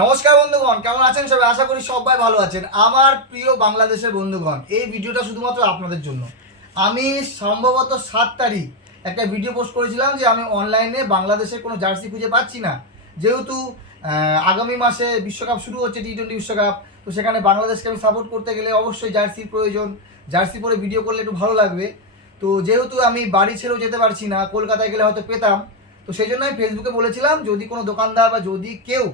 নমস্কার বন্ধুগণ, কেমন আছেন সবাই? আশা করি সবাই ভালো আছেন। আমার প্রিয় বাংলাদেশের বন্ধুগণ, এই ভিডিওটা শুধুমাত্র আপনাদের জন্য। আমি সম্ভবত সাত তারিখ একটা ভিডিও পোস্ট করেছিলাম যে আমি অনলাইনে বাংলাদেশের কোনো জার্সি খুঁজে পাচ্ছি না। যেহেতু আগামী মাসে বিশ্বকাপ শুরু হচ্ছে টি টোয়েন্টি বিশ্বকাপ, তো সেখানে বাংলাদেশকে আমি সাপোর্ট করতে গেলে অবশ্যই জার্সির প্রয়োজন। জার্সি পরে ভিডিও করলে একটু ভালো লাগবে। তো যেহেতু আমি বাড়ি ছেড়েও যেতে পারছি না, কলকাতায় গেলে হয়তো পেতাম, তো সেই জন্য আমি ফেসবুকে বলেছিলাম, যদি কোনো দোকানদার বা যদি কেউ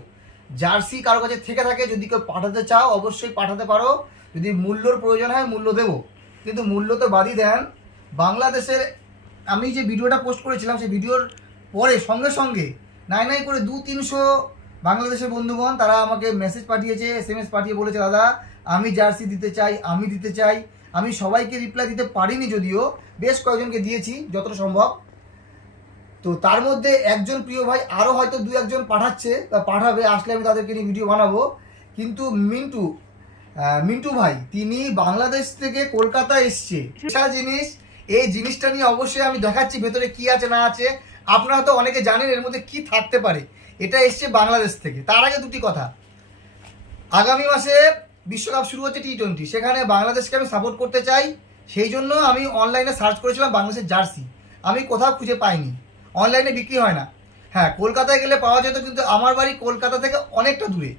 জার্সি কারও কাছে থেকে থাকে, যদি কেউ পাঠাতে চাও, অবশ্যই পাঠাতে পারো। যদি মূল্যর প্রয়োজন হয়, মূল্য দেবো। কিন্তু মূল্য তো বাদই দেন। বাংলাদেশের, আমি যে ভিডিওটা পোস্ট করেছিলাম, সেই ভিডিওর পরে, সঙ্গে সঙ্গে, নাই নাই করে দু তিনশো বাংলাদেশের বন্ধুগণ, তারা আমাকে মেসেজ পাঠিয়েছে এস এম এস পাঠিয়ে বলেছে, দাদা, আমি জার্সি দিতে চাই, আমি দিতে চাই। আমি সবাইকে রিপ্লাই দিতে পারিনি যদিও, বেশ কয়েকজনকে দিয়েছি, যতটা সম্ভব। তো তার মধ্যে একজন প্রিয় ভাই আরও হয়তো দু একজন পাঠাচ্ছে, বা পাঠাবে, আসলে আমি তাদেরকে নিয়ে ভিডিও বানাবো। কিন্তু মিন্টু মিন্টু ভাই, তিনি বাংলাদেশ থেকে কলকাতা এসছে। জিনিস, এই জিনিসটা নিয়ে অবশ্যই আমি দেখাচ্ছি ভেতরে কি আছে, না আছে। আপনারা তো অনেকে জানেন এর মধ্যে কি থাকতে পারে। এটা এসছে বাংলাদেশ থেকে। তার আগে দুটি কথা। আগামী মাসে বিশ্বকাপ শুরু হচ্ছে টি টোয়েন্টি সেখানে বাংলাদেশকে আমি সাপোর্ট করতে চাই। সেই জন্য আমি অনলাইনে সার্চ করেছিলাম বাংলাদেশের জার্সি আমি কোথাও খুঁজে পাইনি। অনলাইনে বিক্রি হয় না। হ্যাঁ কলকাতায় গেলে পাওয়া যেত কিন্তু আমার বাড়ি কলকাতা থেকে অনেকটা দূরে।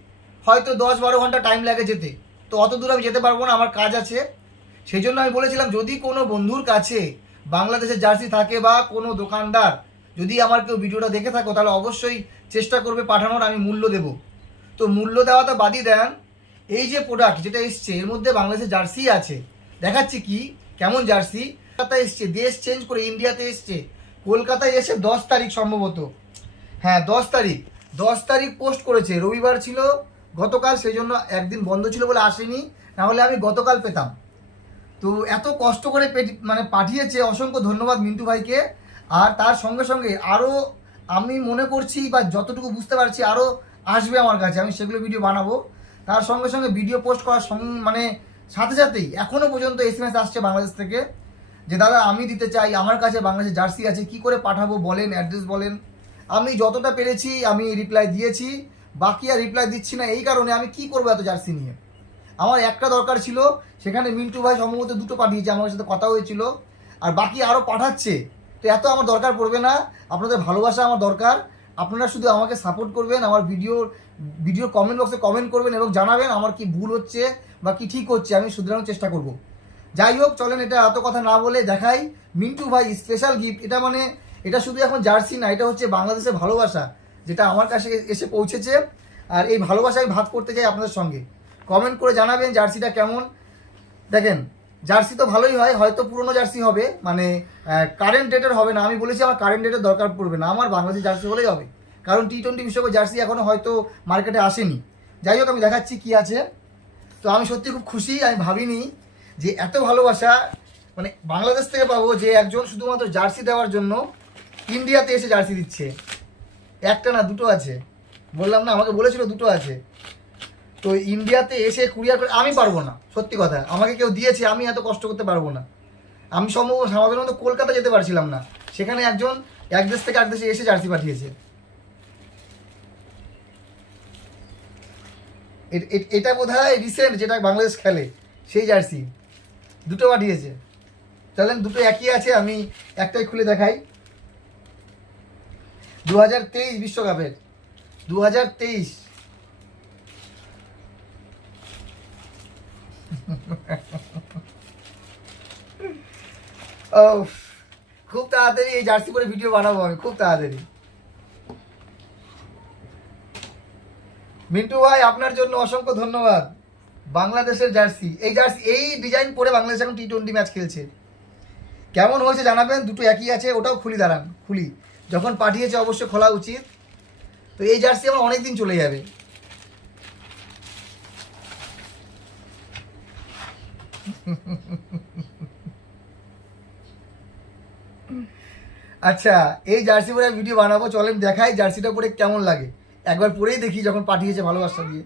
হয়তো দশ বারো ঘণ্টা টাইম লাগে যেতে। তো অত দূর আমি যেতে পারব না, আমার কাজ আছে। সেই জন্য আমি বলেছিলাম, যদি কোনো বন্ধুর কাছে বাংলাদেশের জার্সি থাকে বা কোনো দোকানদার যদি আমার কেউ ভিডিওটা দেখে থাকো, তাহলে অবশ্যই চেষ্টা করবে পাঠানোর, আমি মূল্য দেব। তো মূল্য দেওয়া তো বাদই দেন। এই যে প্রোডাক্ট যেটা এসছে, এর মধ্যে বাংলাদেশের জার্সি আছে। দেখাচ্ছি কি, কেমন জার্সি? এসছে, দেশ চেঞ্জ করে ইন্ডিয়াতে এসছে। কলকাতায় এসে দশ তারিখ সম্ভবত। হ্যাঁ দশ তারিখ। দশ তারিখ পোস্ট করেছে। রবিবার ছিল গতকাল সেই জন্য একদিন বন্ধ ছিল বলে আসেনি। নাহলে আমি গতকাল পেতাম। তো এত কষ্ট করে মানে পাঠিয়েছে, অসংখ্য ধন্যবাদ মিন্টু ভাইকে। আর তার সঙ্গে সঙ্গে আরও আমি মনে করছি বা যতটুকু বুঝতে পারছি আরও আসবে আমার কাছে। আমি সেগুলো ভিডিও বানাবো। তার সঙ্গে সঙ্গে ভিডিও পোস্ট করার মানে সাথে সাথেই এখনও পর্যন্ত এস এম এস আসছে বাংলাদেশ থেকে। যে, দাদা, আমি দিতে চাই, আমার কাছে বাংলাদেশের জার্সি আছে, কি করে পাঠাবো বলেন, অ্যাড্রেস বলেন? আমি যতটা পেরেছি, আমি রিপ্লাই দিয়েছি, বাকি আর রিপ্লাই দিচ্ছি না, এই কারণে আমি কি করব এত জার্সি নিয়ে? আমার একটা দরকার ছিল, সেখানে মিন্টু ভাই সম্ভবত দুটো পাঠিয়েছে, আমার সাথে কথা হয়েছিল, আর বাকি আরও পাঠাচ্ছে। তো এত আমার দরকার পড়বে না, আপনাদের ভালোবাসা আমার দরকার, আপনারা শুধু আমাকে সাপোর্ট করবেন, আমার ভিডিওর ভিডিও কমেন্ট বক্সে কমেন্ট করবেন এবং জানাবেন আমার কি ভুল হচ্ছে বা কি ঠিক হচ্ছে, আমি শুধরানোর চেষ্টা করব। যাই হোক, চলেন এটা এত কথা না বলে দেখাই। মিন্টু ভাই স্পেশাল গিফট এটা মানে এটা শুধু এখন জার্সি না, এটা হচ্ছে বাংলাদেশের ভালোবাসা, যেটা আমার কাছে এসে পৌঁছেছে। আর এই ভালোবাসা আমি ভাগ করতে চাই আপনাদের সঙ্গে। কমেন্ট করে জানাবেন জার্সিটা কেমন। দেখেন, জার্সি তো ভালোই হয়, হয়তো পুরনো জার্সি হবে মানে কারেন্ট ডেটের হবে না। আমি বলেছি আমার কারেন্ট ডেটের দরকার পড়বে না, আমার বাংলাদেশ জার্সি হলেই হবে। কারণ টি টোয়েন্টি বিশ্বকাপ জার্সি এখনও হয়তো মার্কেটে আসেনি। যাই হোক, আমি দেখাচ্ছি কি আছে। তো আমি সত্যি খুব খুশি, আমি ভাবিনি যে এত ভালোবাসা মানে বাংলাদেশ থেকে পাবো যে একজন শুধুমাত্র জার্সি দেওয়ার জন্য ইন্ডিয়াতে এসে জার্সি দিচ্ছে। একটা না, দুটো আছে। বললাম না, আমাকে বলেছিল দুটো আছে। তো ইন্ডিয়াতে এসে কুরিয়ার করে, আমি পারব না, সত্যি কথা। আমাকে কেউ দিয়েছে, আমি এত কষ্ট করতে পারব না। আমি সম্ভব মতো কলকাতা যেতে পারছিলাম না। সেখানে একজন, এক দেশ থেকে এক দেশে এসে জার্সি পাঠিয়েছে। এটা বোধ হয় রিসেন্ট যেটা বাংলাদেশ খেলে, সেই জার্সি। দুটো পাঠিয়েছে চলেন, দুটো একই আছে, আমি একটাই খুলে দেখাই। দু হাজার তেইশ বিশ্বকাপের। দু হাজার তেইশ। ও খুব তাড়াতাড়ি এই জার্সি পরে ভিডিও বানাবো আমি, খুব তাড়াতাড়ি। মিন্টু ভাই, আপনার জন্য অসংখ্য ধন্যবাদ। বাংলাদেশের জার্সি। এই জার্সি এই ডিজাইন পরে বাংলাদেশ এখন টি টোয়েন্টি ম্যাচ খেলছে। কেমন হয়েছে জানাবেন? দুটো একই আছে, ওটাও খুলি দাঁড়ান, খুলি। যখন পাঠিয়েছে অবশ্যই খোলা উচিত। তো এই জার্সি আমার অনেক দিন চলে যাবে। আচ্ছা এই জার্সি পরে ভিডিও বানাবো, চলেন দেখাই জার্সিটা পরে কেমন লাগে। একবার পরেই দেখি যখন পাঠিয়েছে ভালোবাসা দিয়ে।